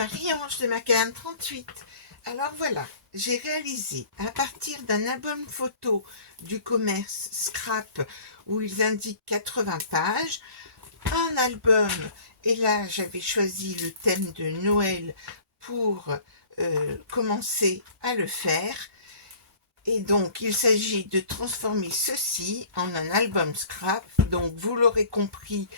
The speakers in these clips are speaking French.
Marie-Ange de Macadam 38. Alors voilà, j'ai réalisé à partir d'un album photo du commerce Scrap où ils indiquent 80 pages, un album, et là j'avais choisi le thème de Noël pour commencer à le faire. Et donc, il s'agit de transformer ceci en un album scrap. Donc, vous l'aurez compris,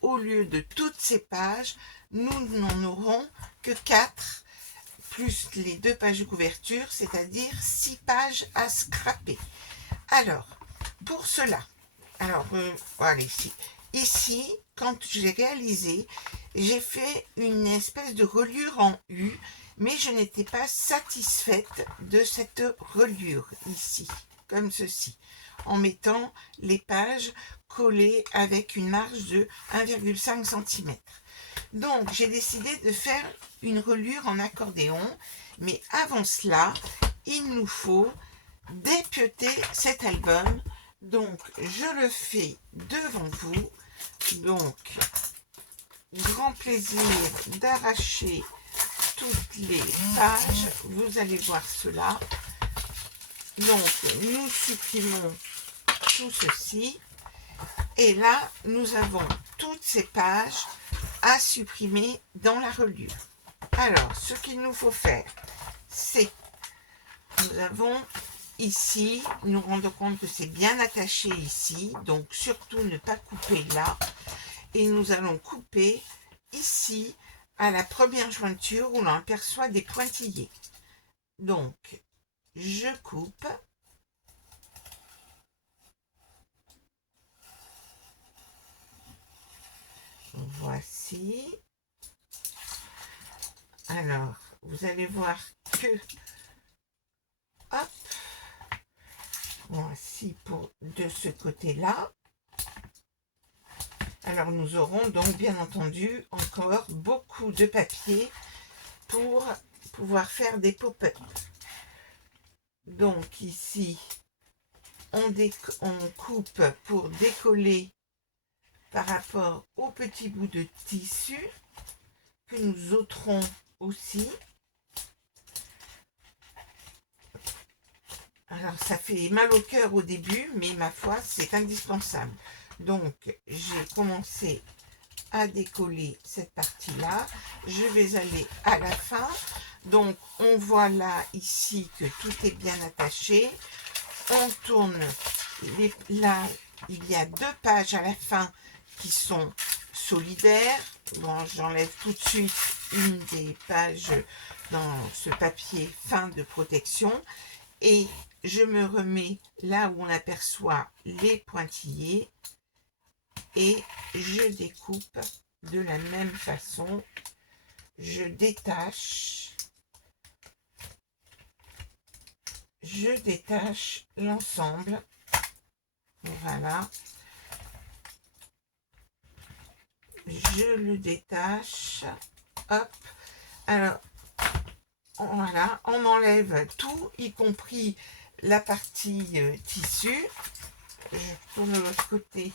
au lieu de toutes ces pages, nous n'en aurons que 4, plus les 2 pages de couverture, c'est-à-dire 6 pages à scraper. Alors, pour cela, voilà ici, quand j'ai réalisé, j'ai fait une espèce de reliure en U, mais je n'étais pas satisfaite de cette reliure ici, comme ceci, en mettant les pages collées avec une marge de 1,5 cm. Donc, j'ai décidé de faire une reliure en accordéon, mais avant cela, il nous faut dépioter cet album. Donc, je le fais devant vous. Donc, grand plaisir d'arracher toutes les pages. Vous allez voir cela. Donc, nous supprimons tout ceci. Et là, nous avons toutes ces pages à supprimer dans la reliure. Alors, ce qu'il nous faut faire, c'est, nous avons ici, nous rendons compte que c'est bien attaché ici, donc surtout ne pas couper là. Et nous allons couper ici, à la première jointure où l'on aperçoit des pointillés. Donc, je coupe. Voici. Alors, vous allez voir que, hop, voici pour de ce côté-là. Alors, nous aurons donc, bien entendu, encore beaucoup de papier pour pouvoir faire des pop-up. Donc, ici, on coupe pour décoller par rapport au petit bout de tissu que nous ôterons aussi. Alors, ça fait mal au cœur au début, mais ma foi, c'est indispensable. Donc, j'ai commencé à décoller cette partie-là. Je vais aller à la fin. Donc, on voit là, ici, que tout est bien attaché. On tourne. Là, il y a 2 pages à la fin qui sont solidaires. Bon, j'enlève tout de suite une des pages dans ce papier fin de protection. Et je me remets là où on aperçoit les pointillés et je découpe de la même façon. Je détache l'ensemble. Voilà. Je le détache. Hop. Alors, voilà, on enlève tout, y compris la partie tissu. Je tourne de l'autre côté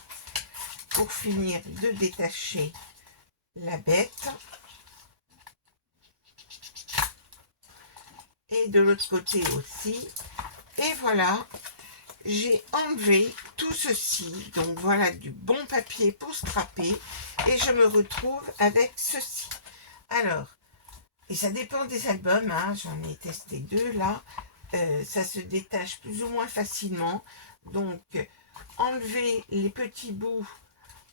pour finir de détacher la bête. Et de l'autre côté aussi. Et voilà, j'ai enlevé tout ceci. Donc voilà du bon papier pour scraper. Et je me retrouve avec ceci. Alors, et ça dépend des albums, hein, j'en ai testé 2 là. Ça se détache plus ou moins facilement. Donc, enlever les petits bouts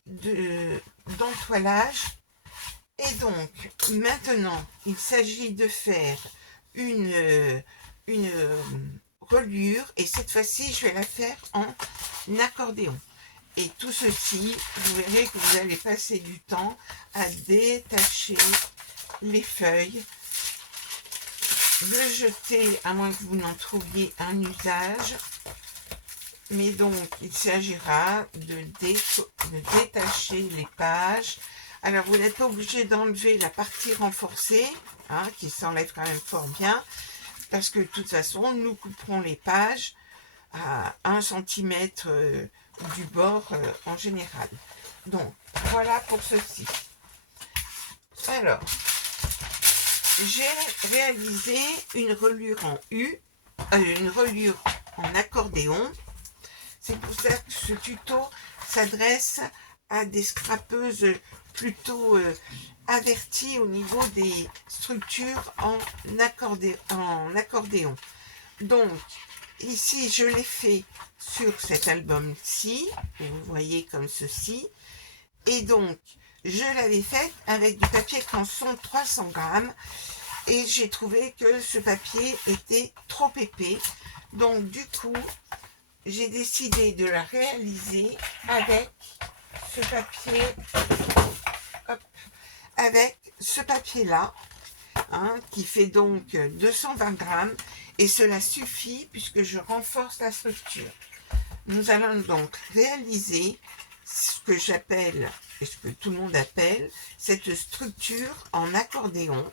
d'entoilage. Et donc, maintenant, il s'agit de faire une reliure. Et cette fois-ci, je vais la faire en accordéon. Et tout ceci, vous verrez que vous allez passer du temps à détacher les feuilles, le jeter à moins que vous n'en trouviez un usage. Mais donc, il s'agira de détacher les pages. Alors, vous n'êtes pas obligé d'enlever la partie renforcée, hein, qui s'enlève quand même fort bien, parce que de toute façon, nous couperons les pages à 1 cm du bord en général. Donc, voilà pour ceci. Alors, j'ai réalisé une reliure en U, une reliure en accordéon. C'est pour ça que ce tuto s'adresse à des scrapeuses plutôt averties au niveau des structures en accordéon. Donc, ici, je l'ai fait sur cet album-ci, vous voyez comme ceci. Et donc, je l'avais fait avec du papier canson 300 grammes et j'ai trouvé que ce papier était trop épais. Donc, du coup, j'ai décidé de la réaliser avec ce papier, hop, avec ce papier-là, hein, qui fait donc 220 grammes et cela suffit puisque je renforce la structure. Nous allons donc réaliser ce que j'appelle, et ce que tout le monde appelle, cette structure en accordéon.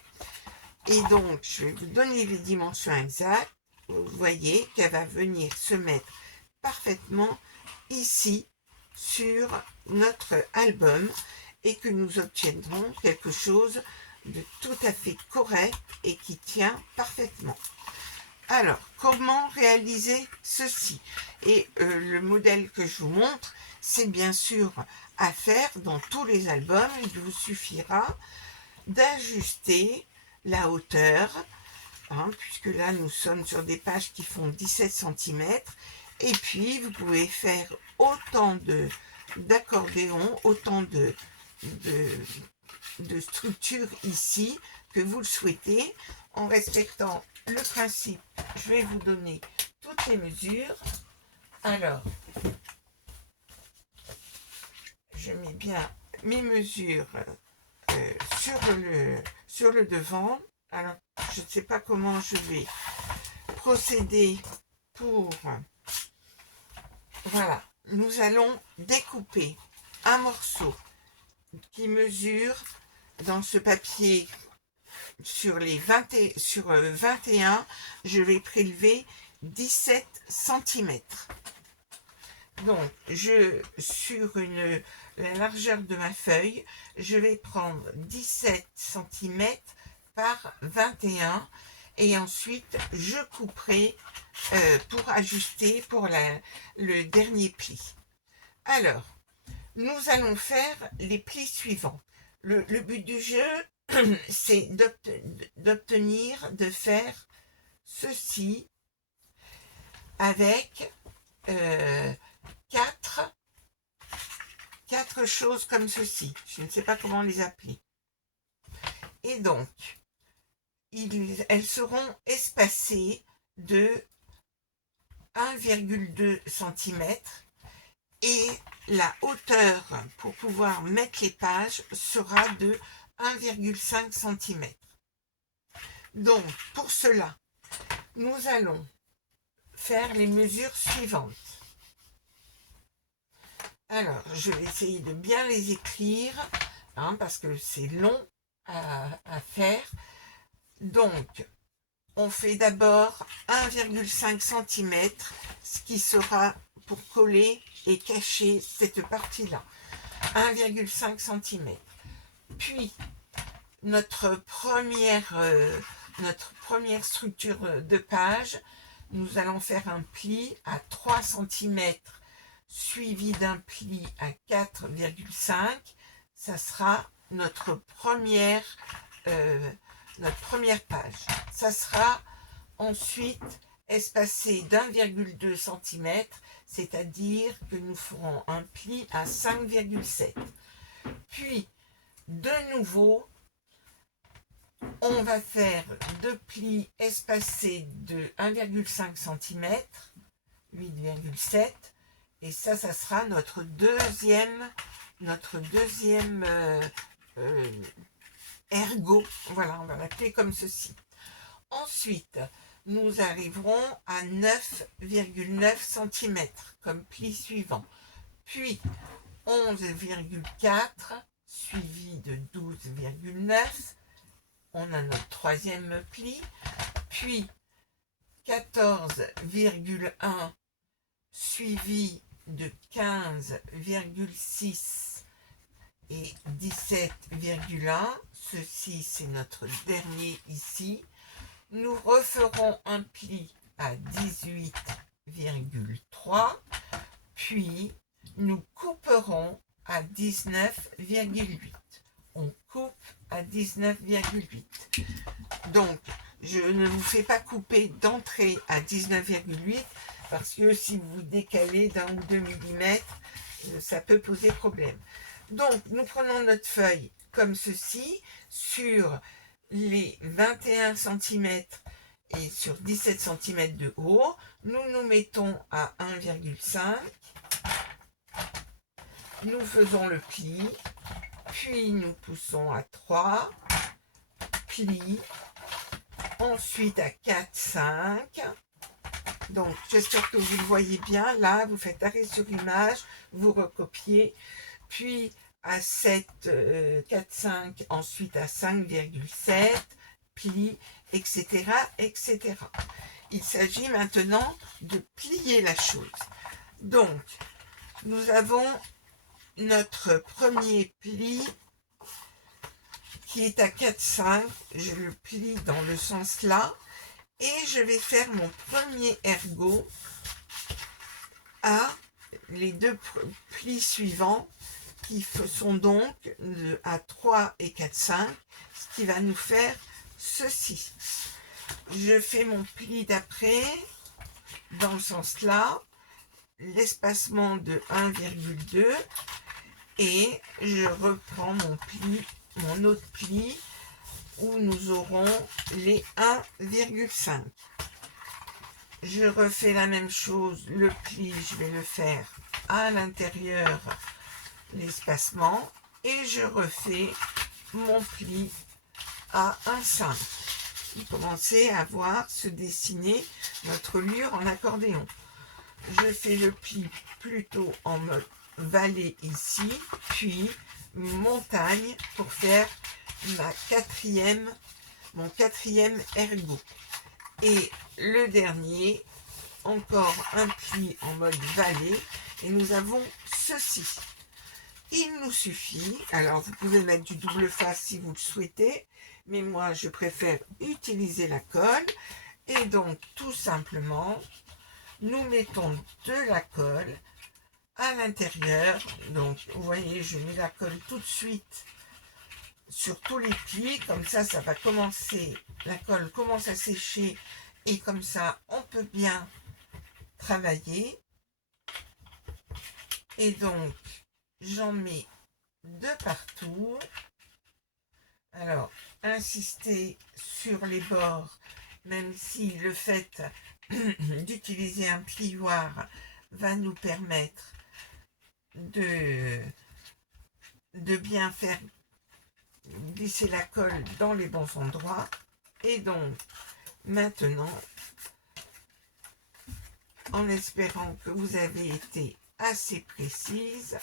Et donc, je vais vous donner les dimensions exactes. Vous voyez qu'elle va venir se mettre parfaitement ici sur notre album et que nous obtiendrons quelque chose de tout à fait correct et qui tient parfaitement. Alors, comment réaliser ceci? Et le modèle que je vous montre, c'est bien sûr à faire dans tous les albums. Il vous suffira d'ajuster la hauteur, hein, puisque là nous sommes sur des pages qui font 17 cm. Et puis vous pouvez faire autant d'accordéons, autant de structures ici que vous le souhaitez, en respectant le principe. Je vais vous donner toutes les mesures. Alors, je mets bien mes mesures sur le devant. Alors, je ne sais pas comment je vais procéder pour... Voilà, nous allons découper un morceau qui mesure dans ce papier sur 21, je vais prélever 17 cm. Donc, sur la largeur de ma feuille, je vais prendre 17 cm par 21 et ensuite je couperai pour ajuster pour le dernier pli. Alors, nous allons faire les plis suivants. Le but du jeu, c'est de faire ceci avec quatre choses comme ceci. Je ne sais pas comment les appeler. Et donc, elles seront espacées de 1,2 cm et la hauteur pour pouvoir mettre les pages sera de 1,5 cm. Donc, pour cela, nous allons faire les mesures suivantes. Alors, je vais essayer de bien les écrire, hein, parce que c'est long à faire. Donc, on fait d'abord 1,5 cm, ce qui sera pour coller et cacher cette partie-là. 1,5 cm. Puis, notre première structure de page, nous allons faire un pli à 3 cm suivi d'un pli à 4,5. Ça sera notre première page. Ça sera ensuite espacé d'1,2 cm, c'est-à-dire que nous ferons un pli à 5,7. Puis, de nouveau, on va faire deux plis espacés de 1,5 cm, 8,7, et ça sera notre deuxième ergot. Voilà, on va l'appeler comme ceci. Ensuite, nous arriverons à 9,9 cm comme pli suivant. Puis 11,4 suivi de 12,9. On a notre troisième pli. Puis 14,1 suivi de 15,6 et 17,1. Ceci, c'est notre dernier ici. Nous referons un pli à 18,3, puis nous couperons à 19,8. On coupe à 19,8. Donc, je ne vous fais pas couper d'entrée à 19,8 parce que si vous décalez d'1 ou 2 mm, ça peut poser problème. Donc, nous prenons notre feuille comme ceci, sur les 21 cm et sur 17 cm de haut, nous nous mettons à 1,5. Nous faisons le pli, puis nous poussons à 3, pli, ensuite à 4, 5. Donc, j'espère que vous le voyez bien. Là, vous faites arrêt sur image, vous recopiez, puis à 7, 4, 5, ensuite à 5,7, pli, etc., etc. Il s'agit maintenant de plier la chose. Donc, nous avons notre premier pli qui est à 4, 5. Je le plie dans le sens là. Et je vais faire mon premier ergot à les deux plis suivants qui sont donc à 3 et 4, 5, ce qui va nous faire ceci. Je fais mon pli d'après dans le sens là, l'espacement de 1,2 et je reprends mon autre pli où nous aurons les 1,5. Je refais la même chose, le pli, je vais le faire à l'intérieur, l'espacement, et je refais mon pli à 1,5. Vous commencez à voir se dessiner notre lure en accordéon. Je fais le pli plutôt en mode vallée ici, puis montagne pour faire mon quatrième ergot. Et le dernier, encore un pli en mode vallée, et nous avons ceci. Il nous suffit, alors vous pouvez mettre du double face si vous le souhaitez, mais moi je préfère utiliser la colle, et donc tout simplement, nous mettons de la colle à l'intérieur. Donc vous voyez, je mets la colle tout de suite sur tous les plis, comme ça va commencer, la colle commence à sécher et comme ça on peut bien travailler. Et donc j'en mets de partout. Alors insistez sur les bords, même si le fait d'utiliser un plioir va nous permettre de bien faire glisser la colle dans les bons endroits. Et donc maintenant, en espérant que vous avez été assez précise,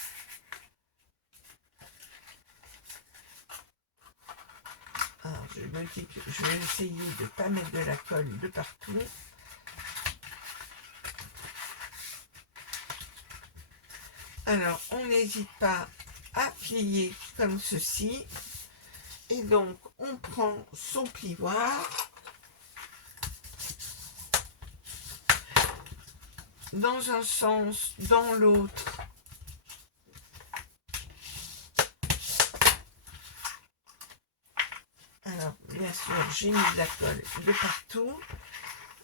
alors je me dis que je vais essayer de ne pas mettre de la colle de partout. Alors on n'hésite pas à plier comme ceci. Et donc, on prend son plioir dans un sens, dans l'autre. Alors, bien sûr, j'ai mis de la colle de partout.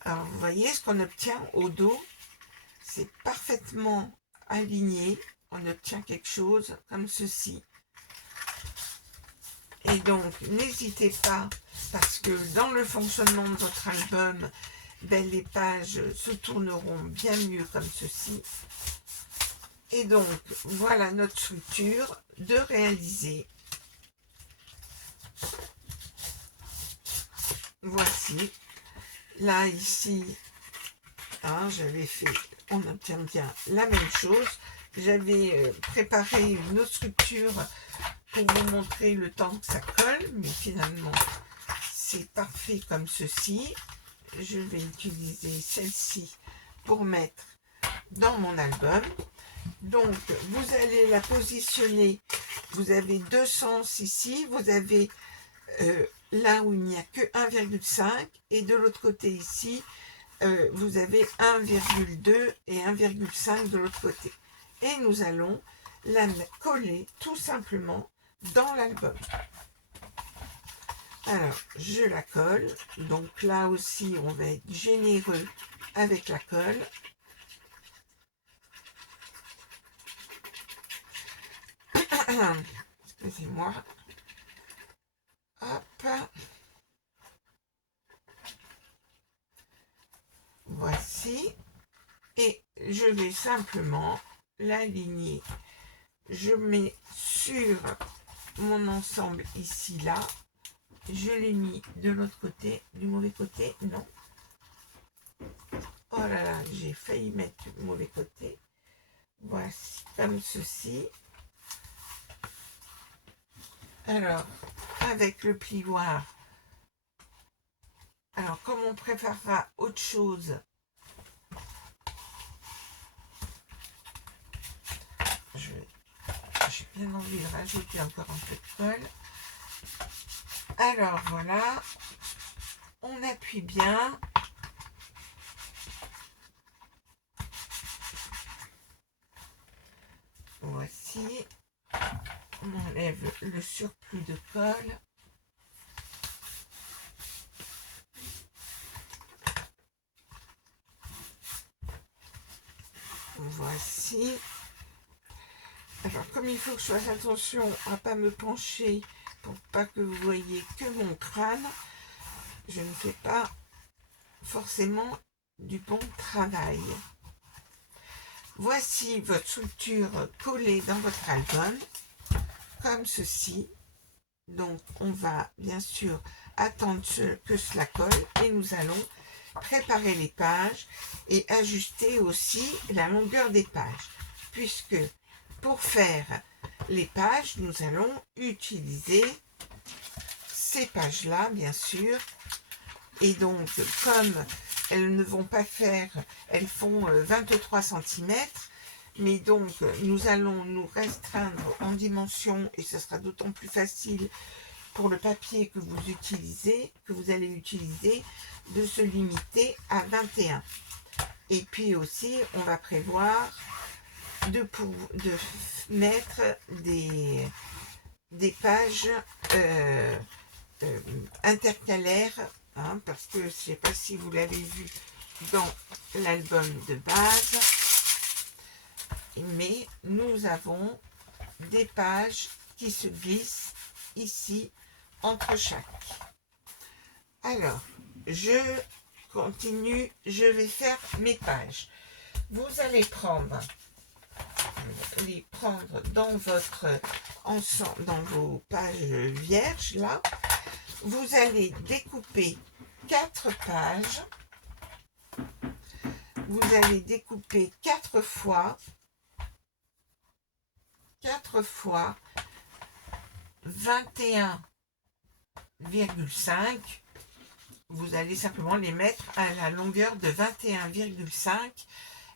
Alors, vous voyez ce qu'on obtient au dos. C'est parfaitement aligné. On obtient quelque chose comme ceci. Et donc, n'hésitez pas, parce que dans le fonctionnement de votre album, les pages se tourneront bien mieux comme ceci. Et donc, voilà notre structure de réaliser. Voici. Là, ici, j'avais fait, on obtient bien la même chose. J'avais préparé une autre structure pour vous montrer le temps que ça colle, mais finalement c'est parfait comme ceci. Je vais utiliser celle-ci pour mettre dans mon album. Donc vous allez la positionner vous avez deux sens ici, vous avez là où il n'y a que 1,5 et de l'autre côté ici, vous avez 1,2 et 1,5 de l'autre côté. Et nous allons la coller tout simplement dans l'album. Alors, je la colle. Donc là aussi, on va être généreux avec la colle. Excusez-moi. Hop. Voici. Et je vais simplement l'aligner. Je mets sur mon ensemble ici, là. Je l'ai mis de l'autre côté, du mauvais côté, non. Oh là là, j'ai failli mettre du mauvais côté. Voici, comme ceci. Alors, avec le plioir, alors comme on préférera autre chose, j'ai bien envie de rajouter encore un peu de colle. Alors voilà, on appuie bien. Voici, on enlève le surplus de colle. Voici. Alors, comme il faut que je fasse attention à ne pas me pencher pour pas que vous voyez que mon crâne, je ne fais pas forcément du bon travail. Voici votre structure collée dans votre album, comme ceci. Donc, on va bien sûr attendre que cela colle et nous allons préparer les pages et ajuster aussi la longueur des pages, puisque pour faire les pages, nous allons utiliser ces pages-là, bien sûr. Et donc, comme elles ne vont pas faire, elles font 23 cm, mais donc nous allons nous restreindre en dimension et ce sera d'autant plus facile pour le papier que vous utilisez, que vous allez utiliser, de se limiter à 21. Et puis aussi, on va prévoir de mettre des pages intercalaires, hein, parce que je ne sais pas si vous l'avez vu dans l'album de base, mais nous avons des pages qui se glissent ici entre chaque. Alors, je continue, je vais faire mes pages. Vous allez les prendre dans votre ensemble, dans vos pages vierges là. Vous allez découper 4 pages. Vous allez découper 4 fois 21,5. Vous allez simplement les mettre à la longueur de 21,5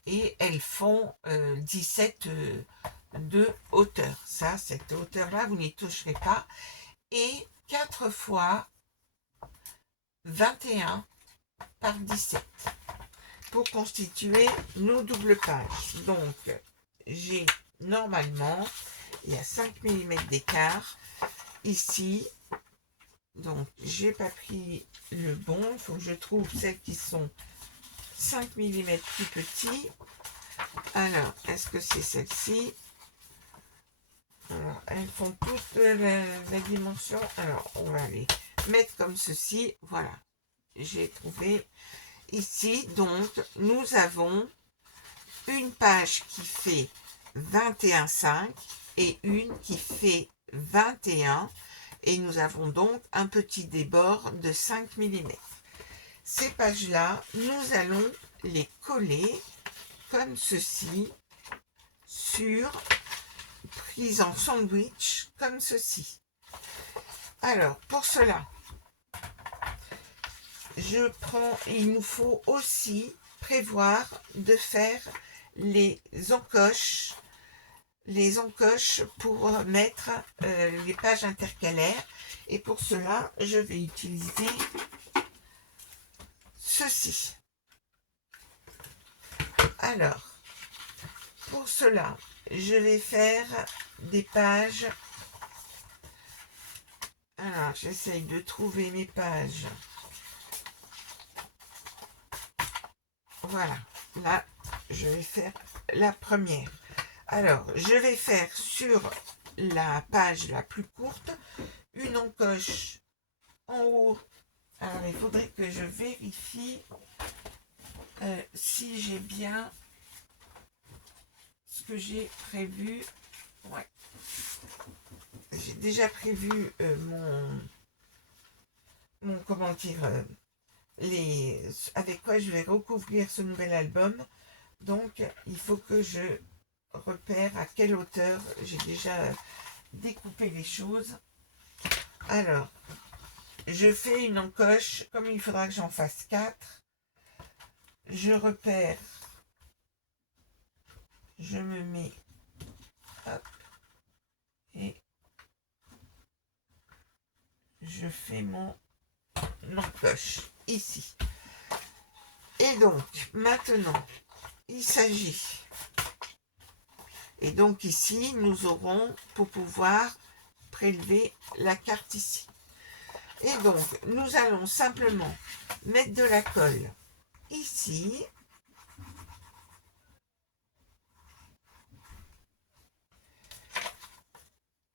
et elles font 17 de hauteur. Ça, cette hauteur-là, vous n'y toucherez pas. Et 4 fois 21 par 17 pour constituer nos doubles pages. Donc, j'ai normalement, il y a 5 mm d'écart ici. Donc, j'ai pas pris le bon. Il faut que je trouve celles qui sont 5 mm plus petits. Alors, est-ce que c'est celle-ci? Alors, elles font toute la dimension. Alors, on va les mettre comme ceci. Voilà, j'ai trouvé ici. Donc, nous avons une page qui fait 21,5 et une qui fait 21. Et nous avons donc un petit débord de 5 mm. Ces pages-là, nous allons les coller comme ceci sur, prise en sandwich, comme ceci. Alors, pour cela, il nous faut aussi prévoir de faire les encoches les encoches pour mettre les pages intercalaires. Et pour cela, je vais utiliser ceci. Alors, pour cela, je vais faire des pages. Alors, j'essaye de trouver mes pages. Voilà, là, je vais faire la première. Alors, je vais faire sur la page la plus courte, une encoche en haut. Alors, il faudrait que je vérifie si j'ai bien ce que j'ai prévu. Ouais. J'ai déjà prévu mon comment dire, avec quoi je vais recouvrir ce nouvel album. Donc, il faut que je repère à quelle hauteur j'ai déjà découpé les choses. Alors, je fais une encoche, comme il faudra que j'en fasse 4. Je repère, je me mets, hop, et je fais mon encoche ici. Et donc, maintenant, il s'agit. Et donc ici, nous aurons pour pouvoir prélever la carte ici. Et donc, nous allons simplement mettre de la colle ici.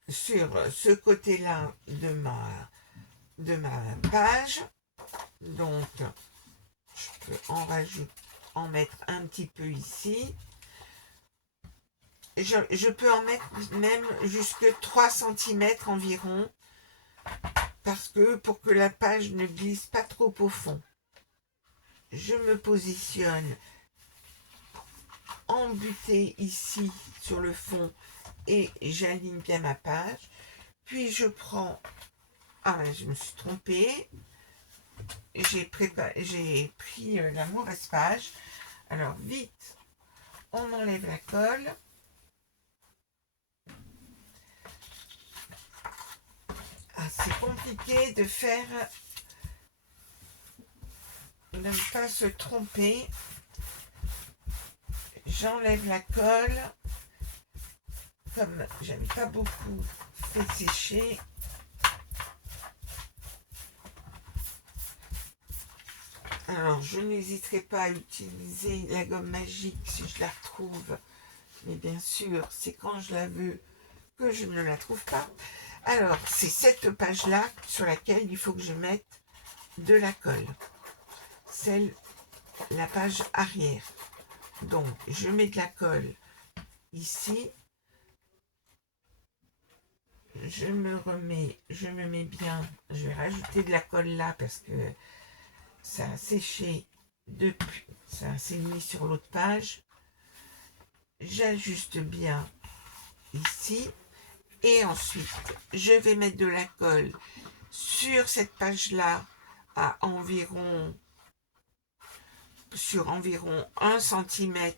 Sur ce côté-là de ma page. Donc, je peux en mettre un petit peu ici. Je peux en mettre même jusque 3 cm environ, parce que pour que la page ne glisse pas trop au fond, je me positionne embutée ici sur le fond et j'aligne bien ma page. Puis je prends, je me suis trompée, j'ai pris la mauvaise page. Alors vite, on enlève la colle. C'est compliqué de ne pas se tromper. J'enlève la colle. Comme j'avais pas beaucoup fait sécher. Alors, je n'hésiterai pas à utiliser la gomme magique si je la retrouve. Mais bien sûr, c'est quand je la veux que je ne la trouve pas. Alors, c'est cette page-là sur laquelle il faut que je mette de la colle. La page arrière. Donc, je mets de la colle ici. Je me mets bien. Je vais rajouter de la colle là parce que ça a séché depuis. Ça s'est mis sur l'autre page. J'ajuste bien ici. Et ensuite, je vais mettre de la colle sur cette page-là sur environ 1 cm.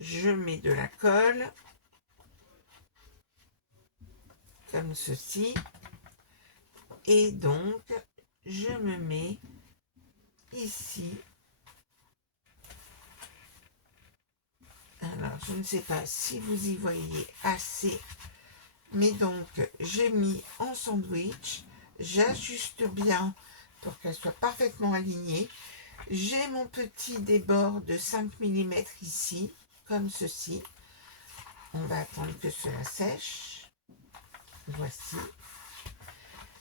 Je mets de la colle. Comme ceci. Et donc, je me mets ici. Alors, je ne sais pas si vous y voyez assez. Mais donc, j'ai mis en sandwich. J'ajuste bien pour qu'elle soit parfaitement alignée. J'ai mon petit débord de 5 mm ici, comme ceci. On va attendre que cela sèche. Voici.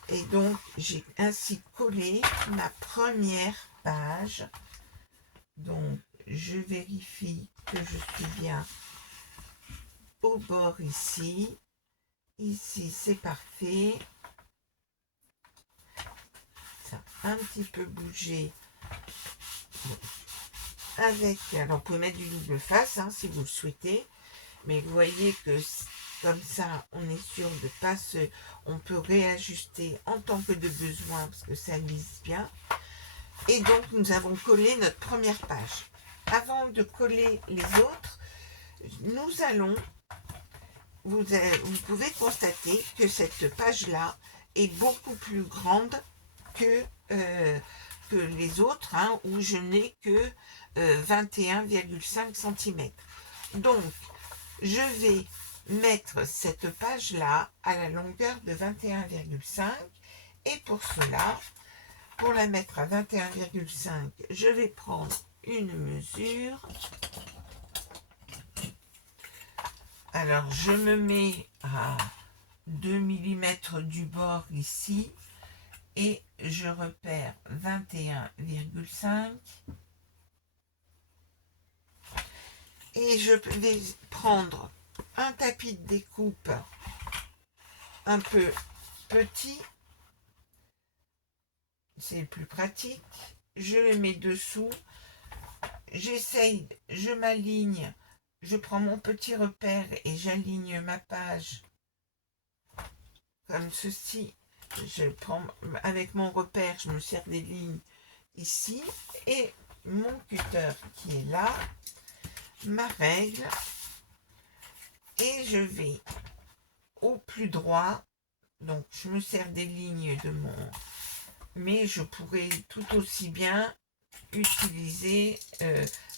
Et donc, j'ai ainsi collé ma première page. Donc, je vérifie que je suis bien au bord ici. Ici, c'est parfait. Ça a un petit peu bougé. Alors, vous pouvez mettre du double face si vous le souhaitez. Mais vous voyez que comme ça, on est sûr de pas on peut réajuster en tant que de besoin parce que ça glisse bien. Et donc, nous avons collé notre première page. Avant de coller les autres, nous allons vous pouvez constater que cette page-là est beaucoup plus grande que les autres, hein, où je n'ai que 21,5 cm. Donc, je vais mettre cette page-là à la longueur de 21,5 et pour cela, pour la mettre à 21,5, je vais prendre une mesure. Alors, je me mets à 2 mm du bord ici et je repère 21,5 et je vais prendre un tapis de découpe un peu petit, c'est le plus pratique. Je le mets dessous, j'essaye, je m'aligne, je prends mon petit repère et j'aligne ma page comme ceci. Je prends avec mon repère, je me sers des lignes ici et mon cutter qui est là, ma règle, et je vais au plus droit. Donc je me sers des lignes de mon, mais je pourrais tout aussi bien utiliser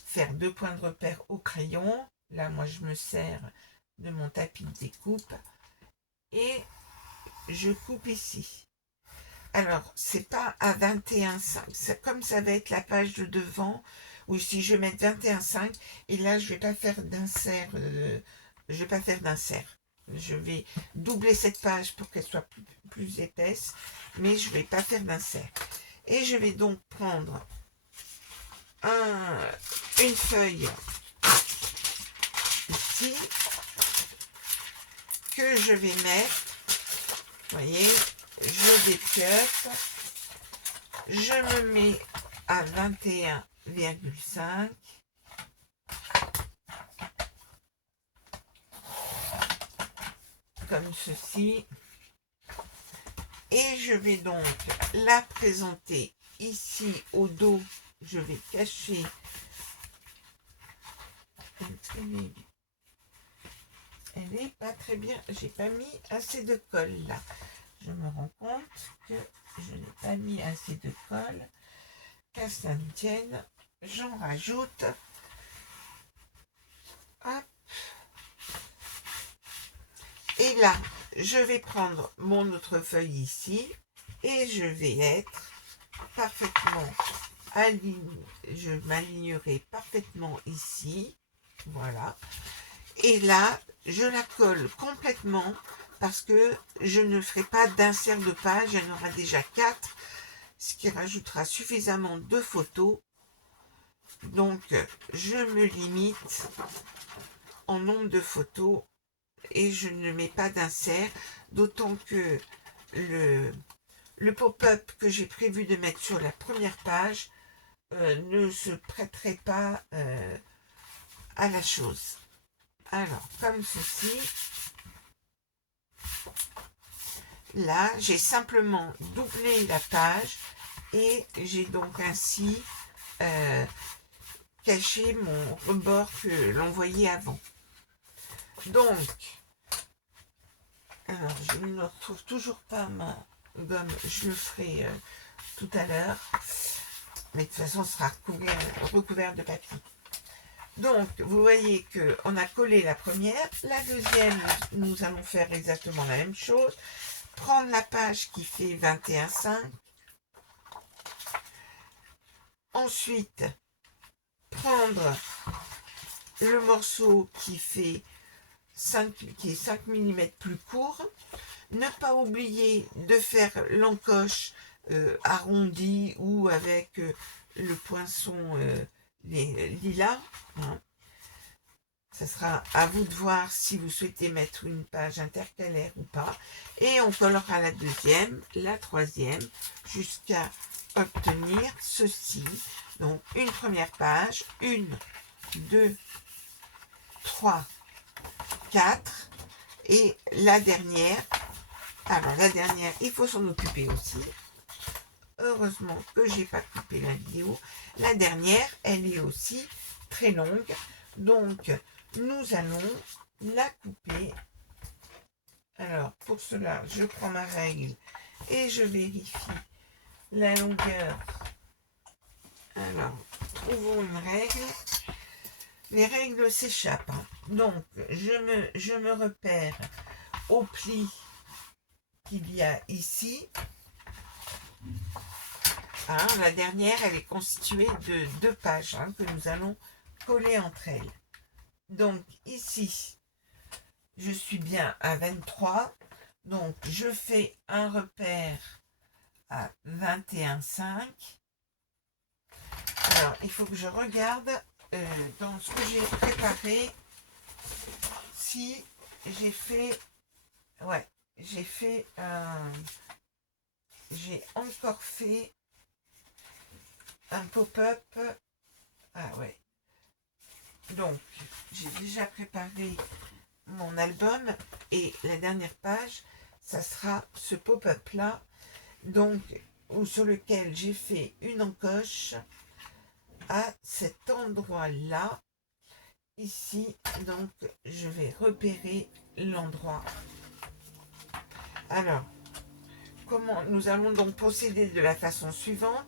faire 2 points de repère au crayon. Là moi je me sers de mon tapis de découpe et je coupe ici. Alors c'est pas à 21,5, comme ça va être la page de devant, ou si je vais mettre 21,5 et là je vais pas faire d'insert, je vais doubler cette page pour qu'elle soit plus épaisse, mais je vais pas faire d'insert. Et je vais donc prendre une feuille ici que je vais mettre, vous voyez, je découpe, je me mets à 21,5 comme ceci, et je vais donc la présenter ici au dos. Je vais cacher, elle est pas très bien, j'ai pas mis assez de colle là, je me rends compte que je n'ai pas mis assez de colle, qu'à ça ne tienne, j'en rajoute. Hop. Et là je vais prendre mon autre feuille ici et je vais être parfaitement aligné, je m'alignerai parfaitement ici, voilà, et là je la colle complètement parce que je ne ferai pas d'insert de page, il y en aura déjà 4, ce qui rajoutera suffisamment de photos. Donc je me limite en nombre de photos et je ne mets pas d'insert, d'autant que le pop-up que j'ai prévu de mettre sur la première page ne se prêterait pas à la chose. Alors, comme ceci, là, j'ai simplement doublé la page et j'ai donc ainsi caché mon rebord que l'on voyait avant. Donc, alors je ne retrouve toujours pas ma gomme, je le ferai tout à l'heure, mais de toute façon ce sera recouvert de papier. Donc vous voyez que on a collé la première, la deuxième nous allons faire exactement la même chose, prendre la page qui fait 21,5, ensuite prendre le morceau qui est 5 mm plus court, ne pas oublier de faire l'encoche arrondi ou avec le poinçon lilas, hein. Ça sera à vous de voir si vous souhaitez mettre une page intercalaire ou pas, et on collera la deuxième, la troisième, jusqu'à obtenir ceci. Donc une première page, 1, 2, 3, 4, et la dernière. Alors la dernière, il faut s'en occuper aussi. Heureusement que j'ai pas coupé la vidéo. La dernière, elle est aussi très longue, donc nous allons la couper Alors, pour cela, je prends ma règle et je vérifie la longueur. Alors, trouvons une règle. Les règles s'échappent, hein. Donc, je me repère au pli qu'il y a ici. Hein, la dernière, elle est constituée de 2 pages, hein, que nous allons coller entre elles. Donc, ici, je suis bien à 23. Donc, je fais un repère à 21,5. Alors, il faut que je regarde dans ce que j'ai préparé si j'ai fait... Ouais, j'ai encore fait un pop-up. Ah ouais. Donc, j'ai déjà préparé mon album et la dernière page, ça sera ce pop-up là, donc, ou sur lequel j'ai fait une encoche à cet endroit là, ici. Donc, je vais repérer l'endroit. Alors, comment nous allons donc procéder de la façon suivante.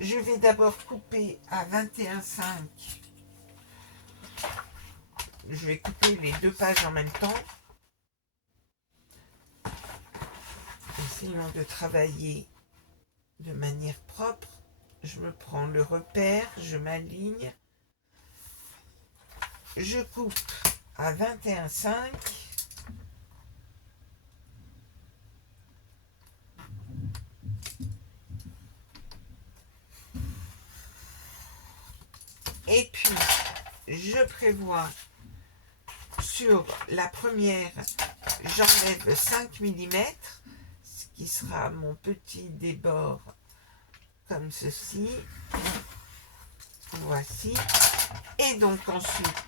Je vais d'abord couper à 21,5. Je vais couper les 2 pages en même temps. Essayons de travailler de manière propre. Je me prends le repère, je m'aligne. Je coupe à 21,5. Et puis, je prévois sur la première, j'enlève 5 mm, ce qui sera mon petit débord comme ceci. Voici. Et donc ensuite,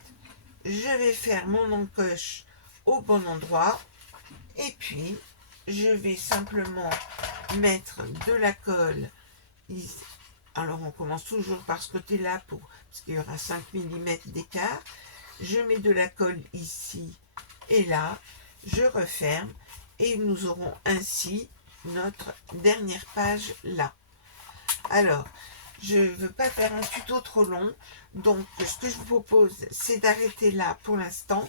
je vais faire mon encoche au bon endroit. Et puis, je vais simplement mettre de la colle ici. Alors, on commence toujours par ce côté-là, parce qu'il y aura 5 mm d'écart. Je mets de la colle ici et là. Je referme et nous aurons ainsi notre dernière page là. Alors, je ne veux pas faire un tuto trop long. Donc, ce que je vous propose, c'est d'arrêter là pour l'instant.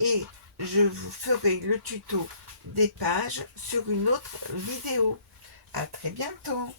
Et je vous ferai le tuto des pages sur une autre vidéo. À très bientôt.